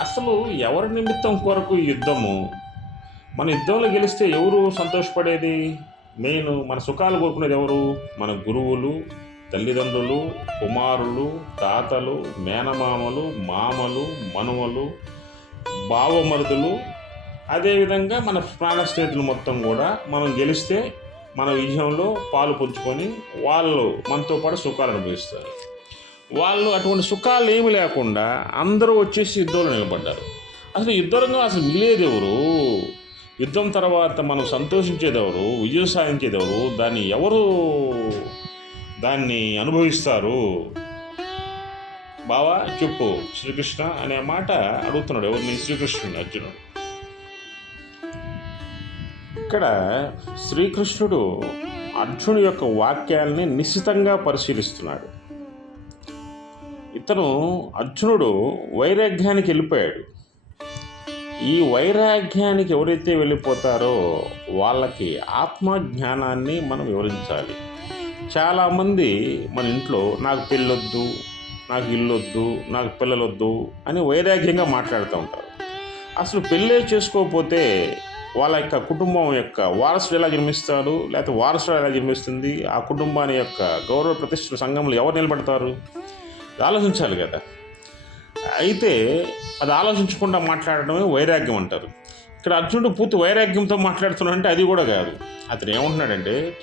అసలు ఎవరి నిమిత్తం కొరకు యుద్ధము? మన యుద్ధంలో గెలిస్తే ఎవరు సంతోషపడేది? మెయిన్ మన సుఖాలు కోరుకునేది ఎవరు? మన గురువులు తల్లిదండ్రులు కుమారులు తాతలు మేనమామలు మామలు మనుమలు బావమరుదులు. అదేవిధంగా మన ప్రాణ స్నేహితులు మొత్తం కూడా మనం గెలిస్తే మన విజయంలో పాలు పుంజుకొని వాళ్ళు మనతో పాటు సుఖాలు అనుభవిస్తారు. వాళ్ళు అటువంటి సుఖాలు ఏమి లేకుండా అందరూ వచ్చేసి యుద్ధంలో నిలబడ్డారు. అసలు యుద్ధంలో అసలు మిగిలేదెవరు? యుద్ధం తర్వాత మనం సంతోషించేదెవరు? విజయం సాధించేదెవరు? దాన్ని ఎవరు దాన్ని అనుభవిస్తారు? బావా చెప్పు. శ్రీకృష్ణ అనే మాట అడుగుతున్నాడు. ఎవరిని? శ్రీకృష్ణుడు అర్జునుడు. ఇక్కడ శ్రీకృష్ణుడు అర్జునుడి యొక్క వాక్యాల్ని నిశ్చితంగా పరిశీలిస్తున్నాడు. ఇతను అర్జునుడు వైరాగ్యానికి వెళ్ళిపోయాడు. ఈ వైరాగ్యానికి ఎవరైతే వెళ్ళిపోతారో వాళ్ళకి ఆత్మజ్ఞానాన్ని మనం వివరించాలి. చాలామంది మన ఇంట్లో నాకు పెళ్ళొద్దు నాకు ఇల్లొద్దు నాకు పిల్లలొద్దు అని వైరాగ్యంగా మాట్లాడుతూ ఉంటారు. అసలు పెళ్ళే చేసుకోకపోతే వాళ్ళ యొక్క కుటుంబం యొక్క వారసుడు ఎలా జన్మిస్తాడు? లేకపోతే వారసుడు ఎలా జన్మిస్తుంది? ఆ కుటుంబాన్ని యొక్క గౌరవ ప్రతిష్ఠ సంఘంలో ఎవరు నిలబడతారు? ఆలోచించాలి కదా. అయితే అది ఆలోచించకుండా మాట్లాడడమే వైరాగ్యం అంటారు. ఇక్కడ అర్జునుడు పూర్తి వైరాగ్యంతో మాట్లాడుతున్నాడంటే అది కూడా కాదు. అతను ఏమంటున్నాడంటే